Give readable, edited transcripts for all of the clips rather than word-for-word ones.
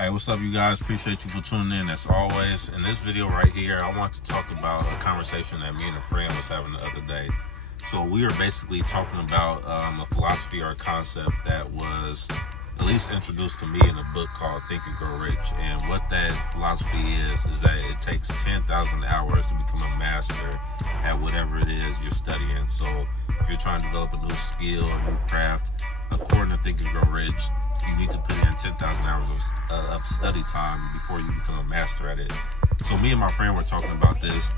Hey, what's up, you guys? Appreciate you for tuning in as always. In this video right here, I want to talk about a conversation that me and a friend was having the other day. So we are basically talking about a philosophy or a concept that was at least introduced to me in a book called Think and Grow Rich. And what that philosophy is that it takes 10,000 hours to become a master at whatever it is you're studying. So if you're trying to develop a new skill, a new craft, according to Think and Grow Rich, you need to put in 10,000 hours of study time before you become a master at it. So me and my friend were talking about this,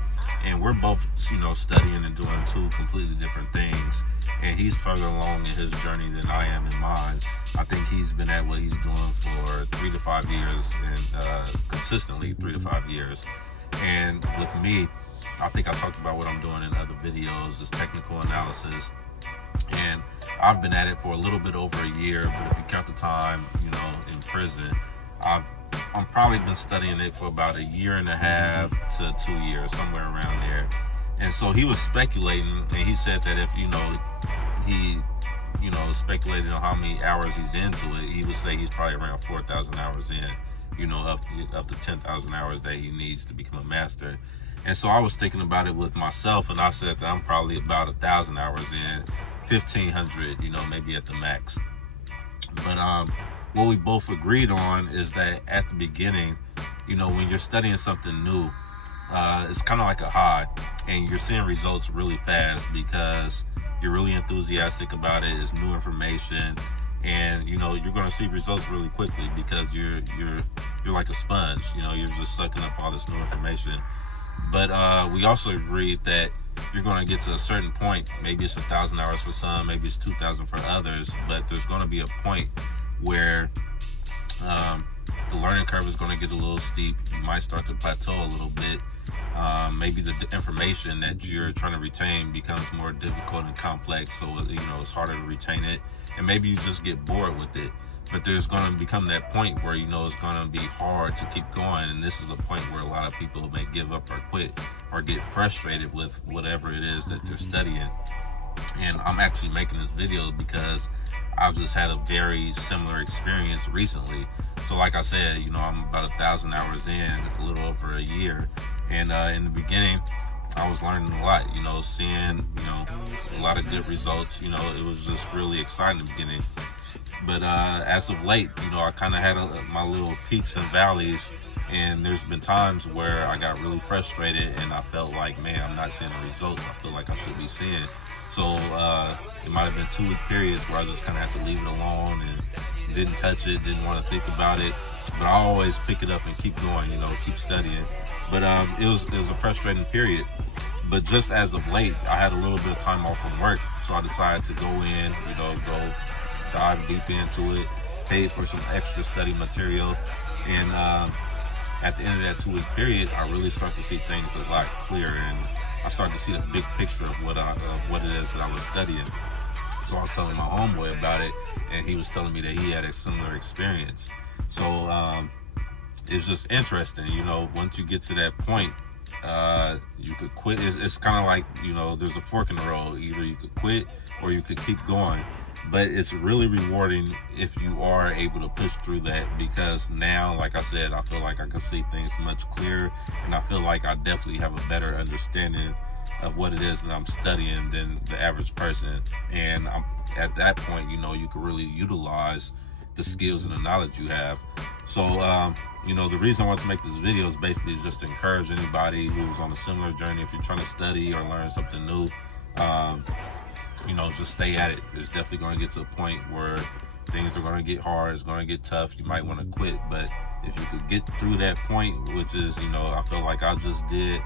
and we're both, studying and doing two completely different things. And he's further along in his journey than I am in mine. I think he's been at what he's doing for 3 to 5 years, and consistently 3 to 5 years. And with me, I think I talked about what I'm doing in other videos, is technical analysis. And I've been at it for a little bit over a year, but if you count the time, in prison, I'm probably been studying it for about a year and a half to 2 years, somewhere around there. And so he was speculating, and he said that if, he, speculated on how many hours he's into it, he would say he's probably around 4,000 hours in, of the 10,000 hours that he needs to become a master. And so I was thinking about it with myself, and I said that I'm probably about 1,000 hours in, 1,500, maybe at the max. But what we both agreed on is that at the beginning, when you're studying something new, it's kind of like a high, and you're seeing results really fast because you're really enthusiastic about it. It's new information, and you're going to see results really quickly because you're like a sponge. You're just sucking up all this new information. But we also agreed that you're going to get to a certain point. Maybe it's 1,000 hours for some, maybe it's 2,000 for others, but there's going to be a point where the learning curve is going to get a little steep. You might start to plateau a little bit. Maybe the information that you're trying to retain becomes more difficult and complex, so it's harder to retain it, and maybe you just get bored with it. But there's going to become that point where it's going to be hard to keep going, and this is a point where a lot of people may give up or quit or get frustrated with whatever it is that they're studying. And I'm actually making this video because I've just had a very similar experience recently. So like I said, I'm about 1,000 hours in, a little over a year, and in the beginning I was learning a lot, seeing a lot of good results. It was just really exciting in the beginning. But as of late, I kind of had my little peaks and valleys, and there's been times where I got really frustrated and I felt like, man, I'm not seeing the results I feel like I should be seeing. So it might have been 2-week periods where I just kind of had to leave it alone and didn't touch it, didn't want to think about it. But I always pick it up and keep going, keep studying. But it was a frustrating period. But just as of late, I had a little bit of time off from work, so I decided to go in, go dive deep into it, paid for some extra study material, and at the end of that 2-week period, I really start to see things a lot clearer, and I start to see the big picture of what it is that I was studying. So I was telling my homeboy about it, and he was telling me that he had a similar experience. So it's just interesting, once you get to that point, you could quit. It's kind of like, there's a fork in the road. Either you could quit or you could keep going. But it's really rewarding if you are able to push through that, because now, like I said, I feel like I can see things much clearer, and I feel like I definitely have a better understanding of what it is that I'm studying than the average person. And at that point, you can really utilize the skills and the knowledge you have. So, the reason I want to make this video is basically just to encourage anybody who's on a similar journey. If you're trying to study or learn something new, just stay at it. It's definitely going to get to a point where things are going to get hard. It's going to get tough. You might want to quit, but if you could get through that point, which is, I feel like I just did,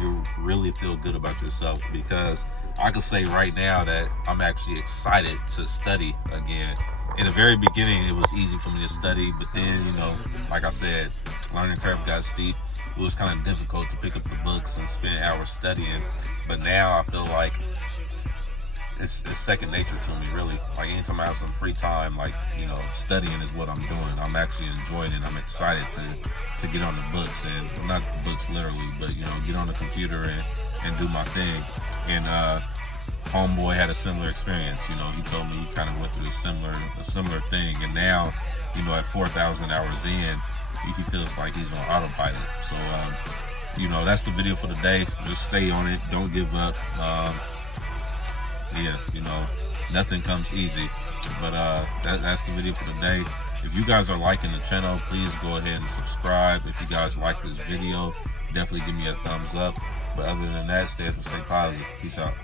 you really feel good about yourself, because I could say right now that I'm actually excited to study again. In the very beginning, it was easy for me to study, but then, like I said, learning curve got steep. It was kind of difficult to pick up the books and spend hours studying. But now I feel like it's second nature to me, really. Like anytime I have some free time, studying is what I'm doing. I'm actually enjoying it. I'm excited to get on the books, and well, not the books literally, but get on the computer and do my thing. And homeboy had a similar experience. You know, he told me he kind of went through a similar thing, and now, you know, at 4,000 hours in, he feels like he's on autopilot. So, you know, that's the video for today. Just stay on it. Don't give up. Yeah, you know, nothing comes easy. But that's the video for today. If you guys are liking the channel, please go ahead and subscribe. If you guys like this video, definitely give me a thumbs up. But other than that, stay up and stay positive. Peace out.